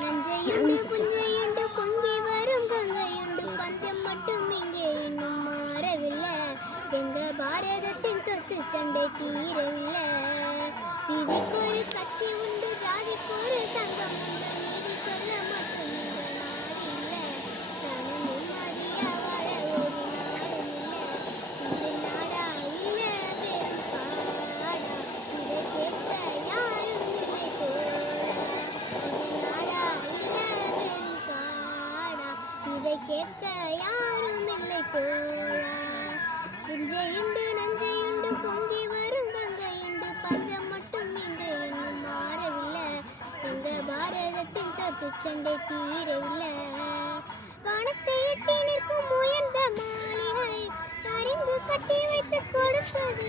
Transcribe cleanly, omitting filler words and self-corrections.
நஞ்சையுண்டு புஞ்சையுண்டு பொங்கி வரும் கங்கையுண்டு பஞ்சம் மட்டும் இங்கே இன்னும் மாறவில்லை எங்க பாரதத்தின் சொத்து சண்டை தீரவில்லை விதிக்கு ஒரு கட்சி உண்டு ஜாதிக்கு ஒரு சங்கம் உண்டு நீதி சொல்ல மட்டும் இந்த நாடு இல்லை நானும் நிம்மதியா வாழ ஒரு நாடும் இல்லை இந்த நாடா இல்லை பெரும் காடா இதை கேட்க யாரும் இல்லை தோழா இந்த நாடா இல்லை பெரும் காடா இதை கேட்க யாரும் இல்லை தோழா புஞ்சையுண்டு நஞ்சையுண்டு பொங்கி வரும் கங்கையுண்டு பஞ்சம் மட்டும் இங்கு இன்னும் மாறவில்லை எங்க பாரதத்தின் சொத்து சண்டை தீரவில்லை வானத்தை எட்டி நிற்கும் உயர்ந்த மாளிகை அறிந்து கட்டி வைத்து கொடுத்தது